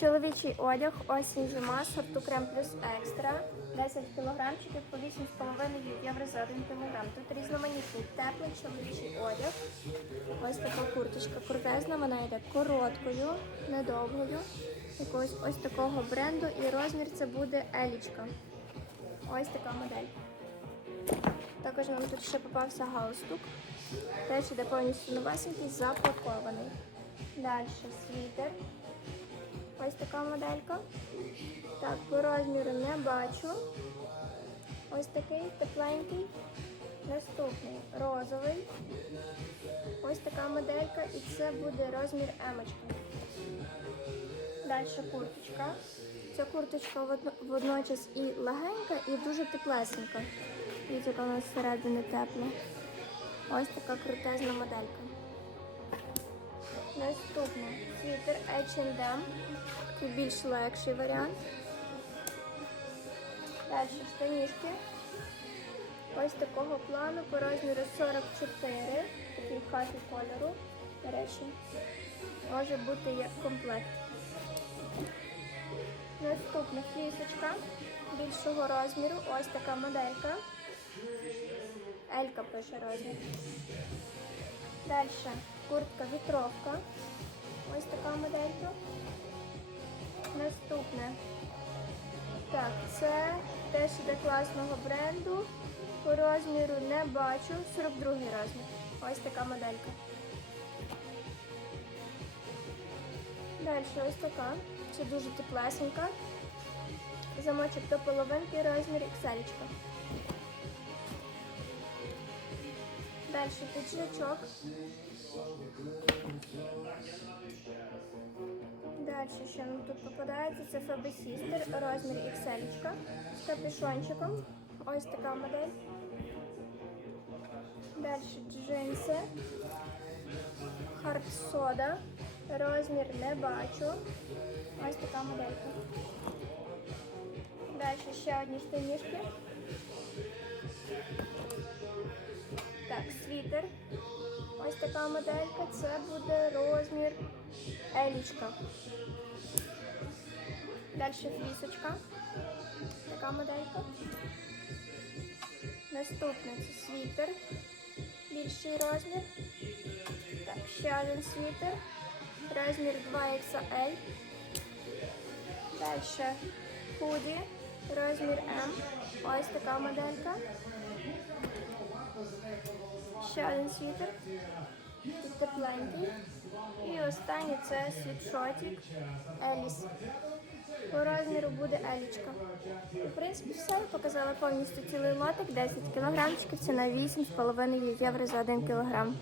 Чоловічий одяг, осінь зима, сорту крем плюс екстра. 10 кілограмчиків по 8,5 євро за 1 кілограм. Тут різноманітний теплий чоловічий одяг. Ось така курточка крутезна, вона йде короткою, недовгою. Якогось ось такого бренду і розмір це буде елічка. Ось така модель. Також нам тут ще попався галстук. Теж іде повністю новесенький, запакований. Далі світер. Ось така моделька. Так, по розміру не бачу. Ось такий тепленький. Наступний розовий. Ось така моделька, і це буде розмір емочка. Далі курточка. Ця курточка водночас і легенька, і дуже теплесенька. Дивіться, яка вона зсередини тепла. Ось така крутезна моделька. Наступний світер H&M. Це більш легший варіант. Далі штанішки. Ось такого плану по розміру 44, такий хафі кольору. До речі, може бути як комплект. Наступна флісочка більшого розміру. Ось така моделька. Елька пише розмір. Далі куртка вітровка. Ось така моделька. Наступне. Так, це теж іде класного бренду. По розміру не бачу. 42 розмір. Ось така моделька. Далі ось така. Це дуже теплесенька. Замочок до половинки розмір XL. Далі піджачок. Далі, що нам тут попадається, це Sister, розмір XL з капюшончиком. Ось така модель. Далі джинси. Хард сода. Розмір не бачу. Ось така моделька. Далі ще одні штанішки. Світер. Ось така моделька. Це буде розмір елічка. Далі флісочка. Така моделька. Наступне це світер. Більший розмір. Так, ще один світер. Розмір 2XL. Далі худі. Розмір М. Ось така моделька. Ще один світер. Тут тепленький. І останній це світшотик Еліс. По розміру буде елічка. В принципі, все. Я показала повністю цілий лотик, 10 кілограмчиків, ціна 8,5 євро за 1 кілограм.